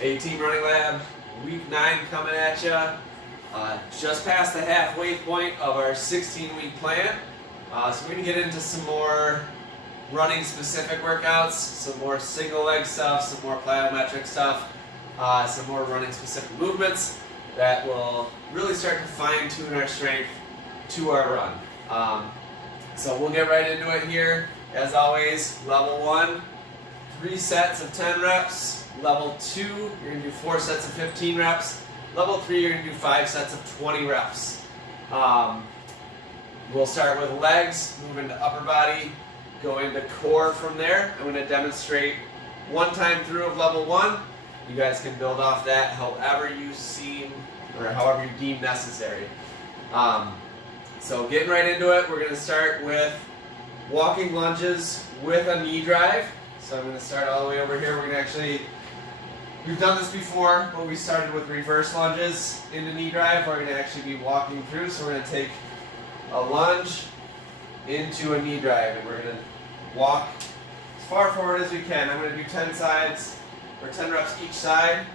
A-Team Running Lab, week 9 coming at you. Just past the halfway point of our 16-week plan. So we're going to get into some more running specific workouts, some more single leg stuff, some more plyometric stuff, some more running specific movements that will really start to fine tune our strength to our run. So we'll get right into it here. As always, level 1, 3 sets of 10 reps. Level 2, you're going to do 4 sets of 15 reps. Level 3, you're going to do 5 sets of 20 reps. We'll start with legs, move into upper body, go into core from there. I'm going to demonstrate one time through of level 1. You guys can build off that however you seem or however you deem necessary. So getting right into it, we're going to start with walking lunges with a knee drive. So I'm going to start all the way over here. We're going to actually, we've done this before, but we started with reverse lunges into knee drive. We're going to actually be walking through. So we're going to take a lunge into a knee drive, and we're going to walk as far forward as we can. I'm going to do 10 sides, or 10 reps each side.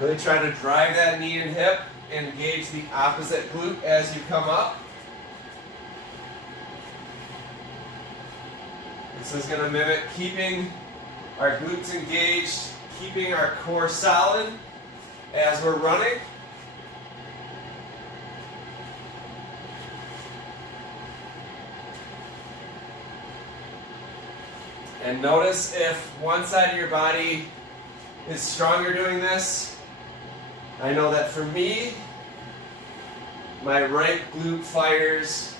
Really try to drive that knee and hip and engage the opposite glute as you come up. This is going to mimic keeping our glutes engaged, keeping our core solid as we're running. And notice if one side of your body is stronger doing this. I know that for me, my right glute fires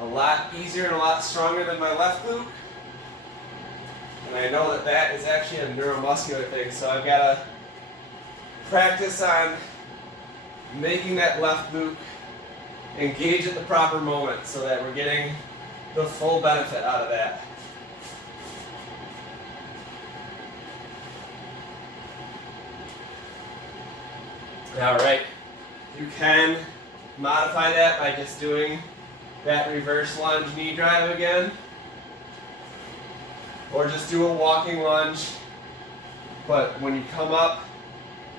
a lot easier and a lot stronger than my left glute. And I know that that is actually a neuromuscular thing, so I've got to practice on making that left glute engage at the proper moment so that we're getting the full benefit out of that. All right, you can modify that by just doing that reverse lunge knee drive again, or just do a walking lunge, but when you come up,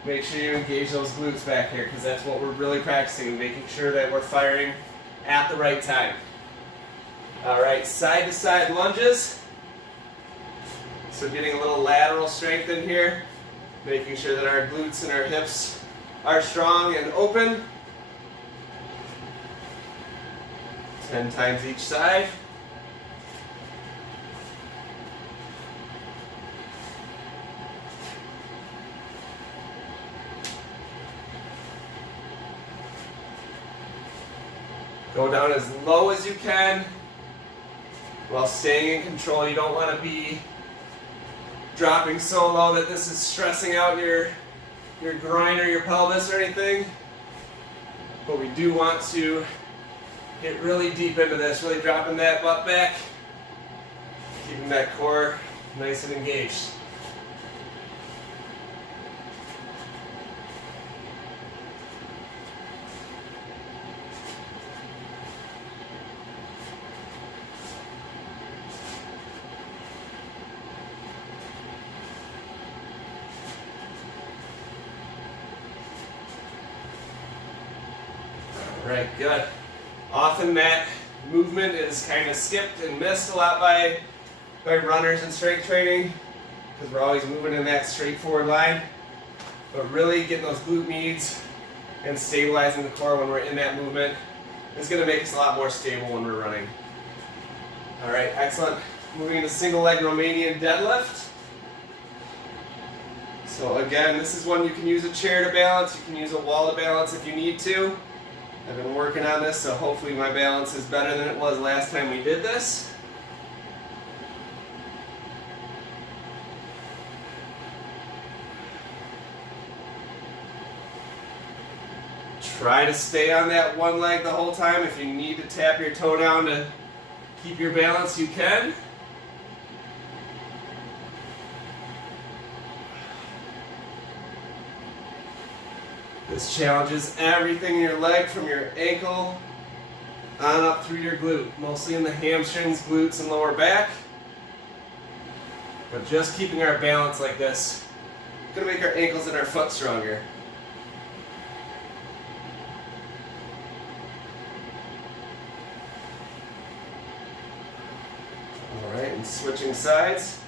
make sure you engage those glutes back here, because that's what we're really practicing, making sure that we're firing at the right time. All right, side to side lunges, so getting a little lateral strength in here, making sure that our glutes and our hips are strong and open. 10 times each side. Go down as low as you can while staying in control. You don't want to be dropping so low that this is stressing out your groin or your pelvis or anything, but we do want to get really deep into this, really dropping that butt back, keeping that core nice and engaged. Right, good. Often that movement is kind of skipped and missed a lot by runners in strength training because we're always moving in that straightforward line. But really getting those glute meads and stabilizing the core when we're in that movement is going to make us a lot more stable when we're running. All right, excellent. Moving into single leg Romanian deadlift. So again, this is one you can use a chair to balance, you can use a wall to balance if you need to. I've been working on this, so hopefully my balance is better than it was last time we did this. Try to stay on that one leg the whole time. If you need to tap your toe down to keep your balance, you can. This challenges everything in your leg from your ankle on up through your glute, mostly in the hamstrings, glutes, and lower back. But just keeping our balance like this, gonna make our ankles and our foot stronger. All right, and switching sides.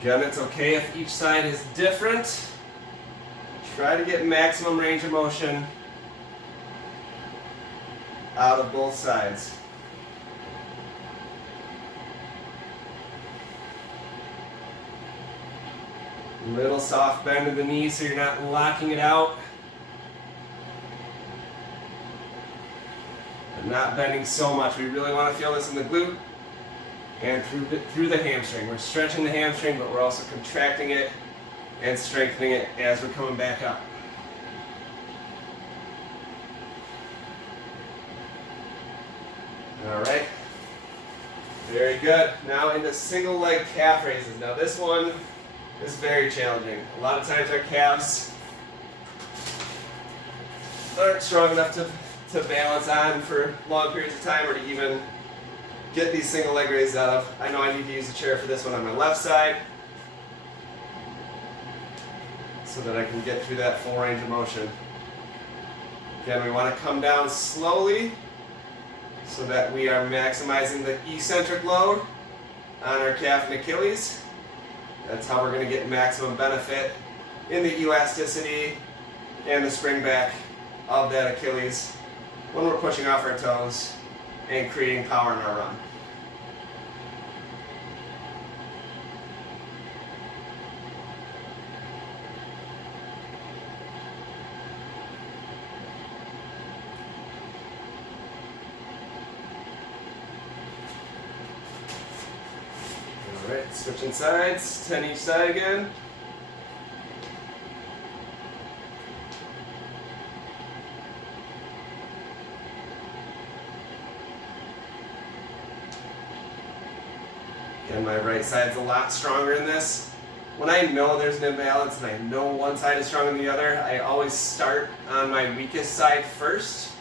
Again, it's okay if each side is different. Try to get maximum range of motion out of both sides. Little soft bend in the knee so you're not locking it out. But not bending so much. We really want to feel this in the glute and through the hamstring. We're stretching the hamstring, but we're also contracting it and strengthening it as we're coming back up. All right, very good. Now into single leg calf raises. Now this one is very challenging. A lot of times our calves aren't strong enough to balance on for long periods of time or to even get these single leg raises out of. I know I need to use a chair for this one on my left side so that I can get through that full range of motion. Again, we want to come down slowly so that we are maximizing the eccentric load on our calf and Achilles. That's how we're going to get maximum benefit in the elasticity and the spring back of that Achilles when we're pushing off our toes and creating power in our run. All right, switching sides, 10 each side again. Again, my right side's a lot stronger in this. When I know there's an imbalance and I know one side is stronger than the other, I always start on my weakest side first.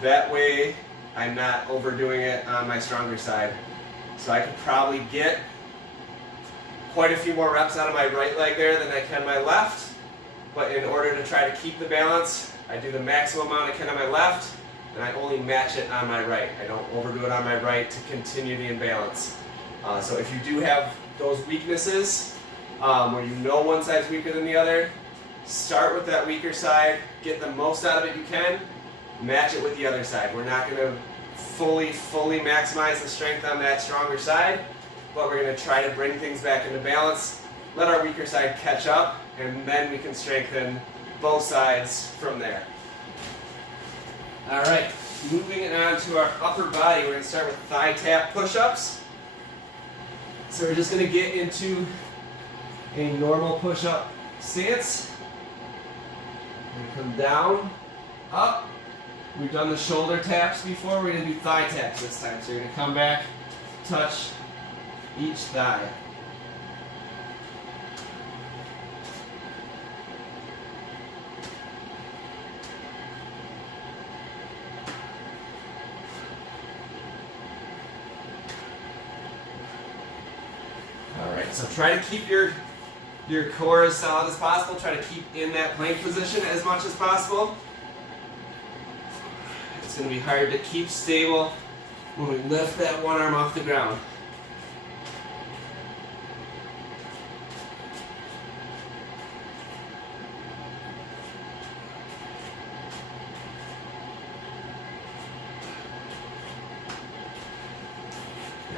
That way, I'm not overdoing it on my stronger side. So I could probably get quite a few more reps out of my right leg there than I can my left. But in order to try to keep the balance, I do the maximum amount I can on my left, and I only match it on my right. I don't overdo it on my right to continue the imbalance. So if you do have those weaknesses, where you know one side's weaker than the other, start with that weaker side, get the most out of it you can, match it with the other side. We're not going to fully maximize the strength on that stronger side, but we're going to try to bring things back into balance, let our weaker side catch up, and then we can strengthen both sides from there. All right, moving on to our upper body, we're going to start with thigh tap push-ups. So we're just going to get into a normal push-up stance. We're going to come down, up. We've done the shoulder taps before. We're going to do thigh taps this time. So you're going to come back, touch each thigh. Alright, so try to keep your core as solid as possible. Try to keep in that plank position as much as possible. It's going to be hard to keep stable when we lift that one arm off the ground.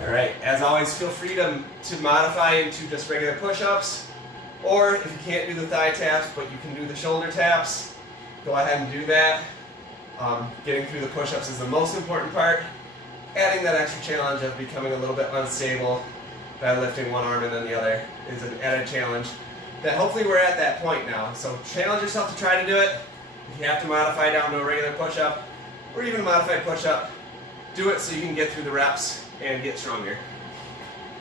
Alright, as always, feel free to modify into just regular push-ups, or if you can't do the thigh taps but you can do the shoulder taps, go ahead and do that. Getting through the push-ups is the most important part. Adding that extra challenge of becoming a little bit unstable by lifting one arm and then the other is an added challenge that hopefully we're at that point now. So challenge yourself to try to do it. If you have to modify down to a regular push-up or even a modified push-up, do it so you can get through the reps and get stronger.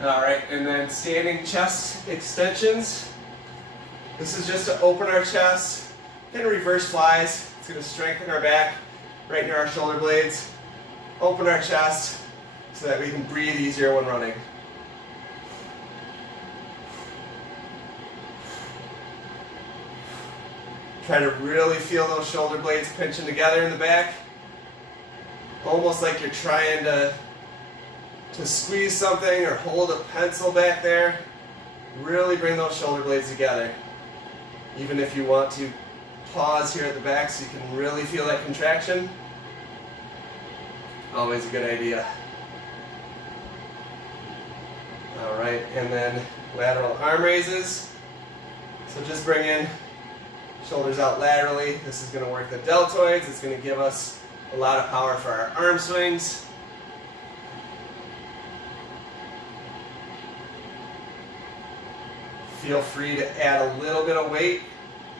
All right, and then standing chest extensions. This is just to open our chest, then reverse flies. It's going to strengthen our back right near our shoulder blades, open our chest so that we can breathe easier when running. Try to really feel those shoulder blades pinching together in the back, almost like you're trying to squeeze something or hold a pencil back there. Really bring those shoulder blades together. Even if you want to pause here at the back so you can really feel that contraction, always a good idea. All right, and then lateral arm raises. So just bring in shoulders out laterally. This is going to work the deltoids. It's going to give us a lot of power for our arm swings. Feel free to add a little bit of weight,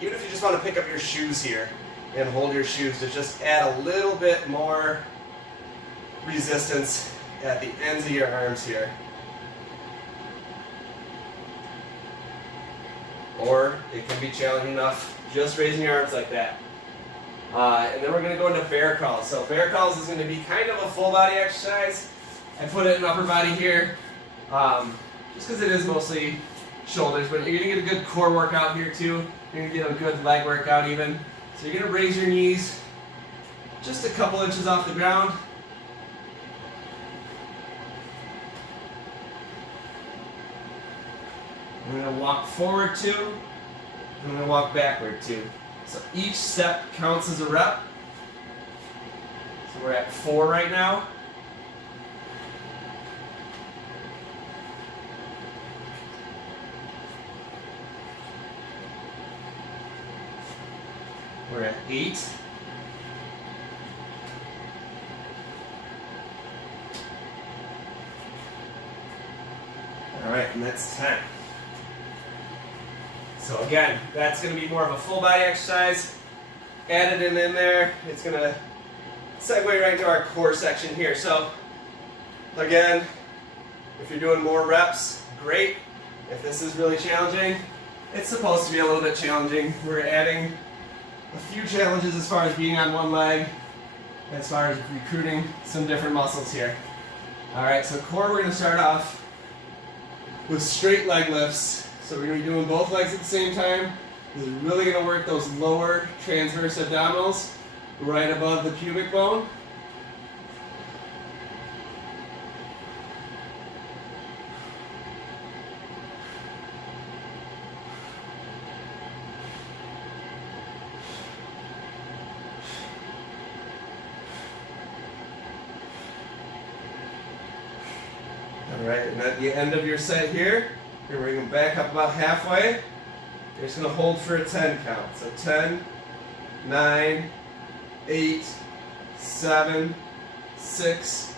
even if you just want to pick up your shoes here and hold your shoes, to just add a little bit more resistance at the ends of your arms here. Or it can be challenging enough just raising your arms like that. And then we're going to go into bear crawls. So bear crawls is going to be kind of a full body exercise. I put it in upper body here, just because it is mostly shoulders, but you're going to get a good core workout here too. You're going to get a good leg workout even. So you're going to raise your knees just a couple inches off the ground. I'm going to walk forward 2, I'm going to walk backward 2. So each step counts as a rep. So we're at 4 right now. We're at 8. All right, and that's 10. So again, that's going to be more of a full body exercise. Added in there, it's going to segue right into our core section here. So again, if you're doing more reps, great. If this is really challenging, it's supposed to be a little bit challenging. We're adding a few challenges as far as being on one leg, as far as recruiting some different muscles here. All right, so core, we're going to start off with straight leg lifts. So we're going to be doing both legs at the same time. This is really going to work those lower transverse abdominals right above the pubic bone. All right, and at the end of your set here, you're going to bring them back up about halfway. You're just going to hold for a 10 count. So 10, 9, 8, 7, 6,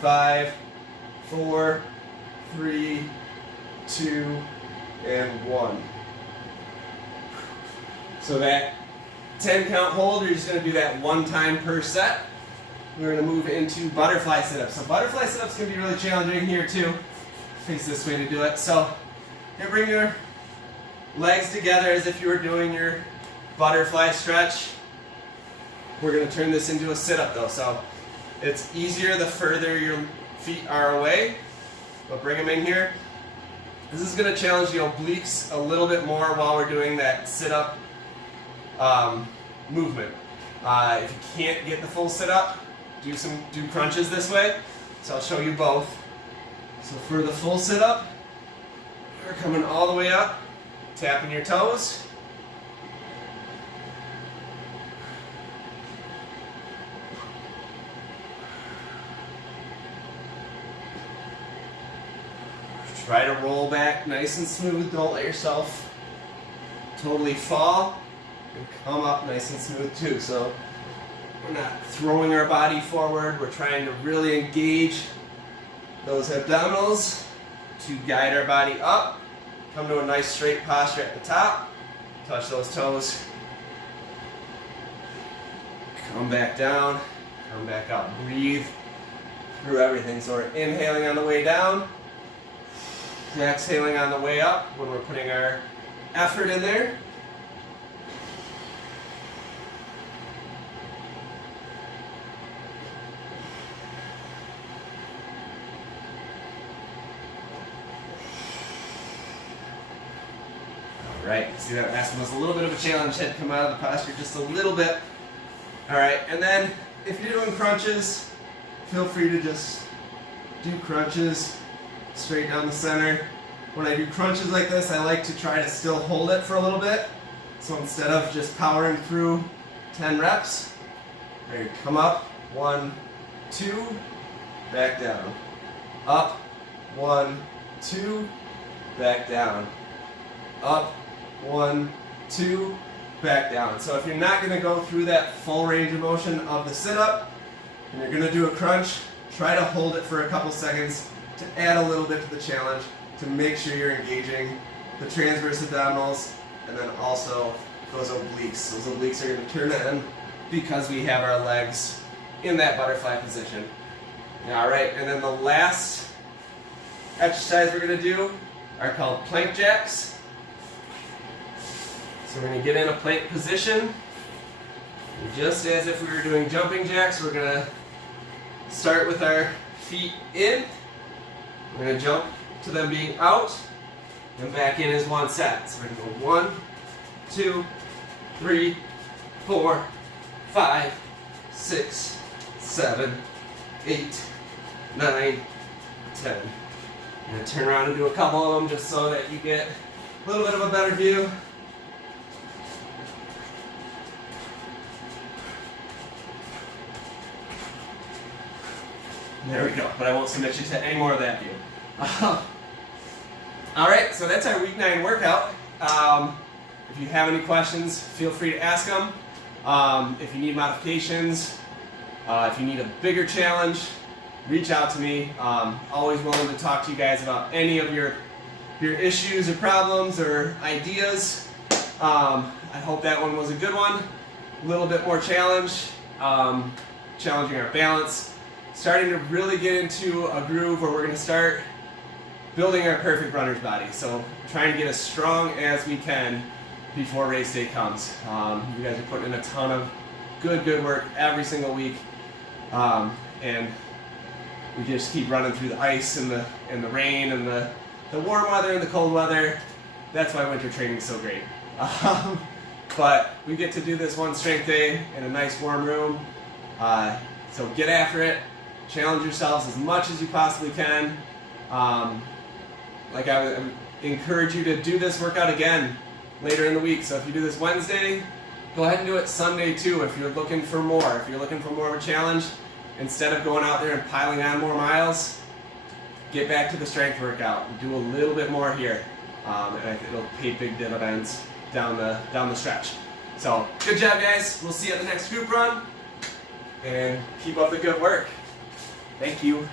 5, 4, 3, 2, and 1. So that 10 count hold, you're just going to do that one time per set. We're going to move into butterfly sit-ups. So butterfly sit-ups can be really challenging here too. Face this way to do it. So you bring your legs together as if you were doing your butterfly stretch. We're going to turn this into a sit-up though. So it's easier the further your feet are away. But bring them in here. This is going to challenge the obliques a little bit more while we're doing that sit-up movement. If you can't get the full sit-up, do crunches this way. So I'll show you both. So for the full sit-up, we're coming all the way up, tapping your toes. Try to roll back nice and smooth. Don't let yourself totally fall. And come up nice and smooth too. So we're not throwing our body forward. We're trying to really engage those abdominals to guide our body up. Come to a nice straight posture at the top. Touch those toes. Come back down. Come back up. Breathe through everything. So we're inhaling on the way down. Exhaling on the way up when we're putting our effort in there. All right, see that last one was a little bit of a challenge. Head come out of the posture just a little bit. All right, and then if you're doing crunches, feel free to just do crunches straight down the center. When I do crunches like this, I like to try to still hold it for a little bit. So instead of just powering through 10 reps, there you come up, 1, 2, back down. Up, 1, 2, back down. Up, 1, 2, back down. So if you're not going to go through that full range of motion of the sit-up, and you're going to do a crunch, try to hold it for a couple seconds to add a little bit to the challenge, to make sure you're engaging the transverse abdominals and then also those obliques. Those obliques are going to turn in because we have our legs in that butterfly position. All right, and then the last exercise we're going to do are called plank jacks. So we're going to get in a plank position. And just as if we were doing jumping jacks, we're going to start with our feet in. We're going to jump to them being out and back in is one set. So we're going to go 1, 2, 3, 4, 5, 6, 7, 8, 9, 10. I'm going to turn around and do a couple of them just so that you get a little bit of a better view. There we go, but I won't submit you to any more of that view. All right, so that's our week 9 workout. If you have any questions, feel free to ask them. If you need modifications, if you need a bigger challenge, reach out to me. Always willing to talk to you guys about any of your issues or problems or ideas. I hope that one was a good one. A little bit more challenge, challenging our balance. Starting to really get into a groove where we're going to start building our perfect runner's body. So trying to get as strong as we can before race day comes. You guys are putting in a ton of good work every single week. And we just keep running through the ice and the rain and the warm weather and the cold weather. That's why winter training is so great. But we get to do this one strength day in a nice warm room. So get after it. Challenge yourselves as much as you possibly can. Like I would encourage you to do this workout again later in the week. So if you do this Wednesday, go ahead and do it Sunday too if you're looking for more. If you're looking for more of a challenge, instead of going out there and piling on more miles, get back to the strength workout. Do a little bit more here. And it'll pay big dividends down the stretch. So good job, guys. We'll see you at the next group run. And keep up the good work. Thank you.